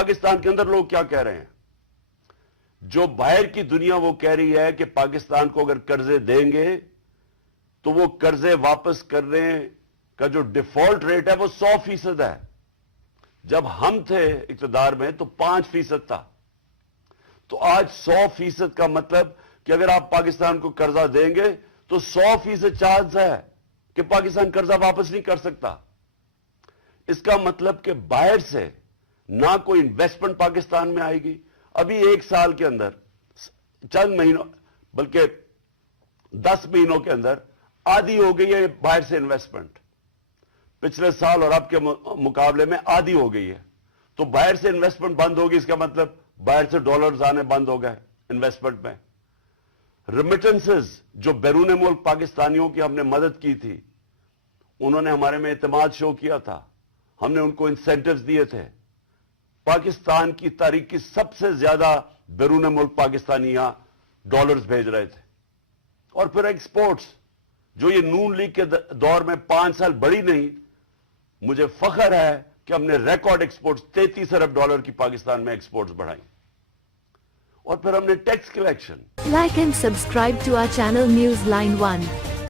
پاکستان کے اندر لوگ کیا کہہ رہے ہیں؟ جو باہر کی دنیا وہ کہہ رہی ہے کہ پاکستان کو اگر قرضے دیں گے تو وہ قرضے واپس کرنے کا جو ڈیفالٹ ریٹ ہے وہ 100% ہے. جب ہم تھے اقتدار میں تو 5% تھا. تو آج 100% کا مطلب کہ اگر آپ پاکستان کو قرضہ دیں گے تو 100% چانس ہے کہ پاکستان قرضہ واپس نہیں کر سکتا. اس کا مطلب کہ باہر سے نہ کوئی انویسٹمنٹ پاکستان میں آئے گی. ابھی 1 سال کے اندر چند مہینوں بلکہ 10 مہینوں کے اندر آدھی ہو گئی ہے باہر سے انویسٹمنٹ. پچھلے سال اور اب کے مقابلے میں آدھی ہو گئی ہے. تو باہر سے انویسٹمنٹ بند ہوگی، اس کا مطلب باہر سے ڈالرز آنے بند ہو گئے انویسٹمنٹ میں. ریمیٹنسز جو بیرون ملک پاکستانیوں کی ہم نے مدد کی تھی، انہوں نے ہمارے میں اعتماد شو کیا تھا، ہم نے ان کو انسینٹیوز دیے تھے. پاکستان کی تاریخ کی سب سے زیادہ بیرون ملک پاکستانیاں ڈالرز بھیج رہے تھے. اور پھر ایکسپورٹس جو یہ نون لیگ کے دور میں 5 سال بڑھی نہیں، مجھے فخر ہے کہ ہم نے ریکارڈ ایکسپورٹس 33 ارب ڈالر کی پاکستان میں ایکسپورٹس بڑھائی. اور پھر ہم نے tax collection. Like and subscribe to our channel Newsline 1.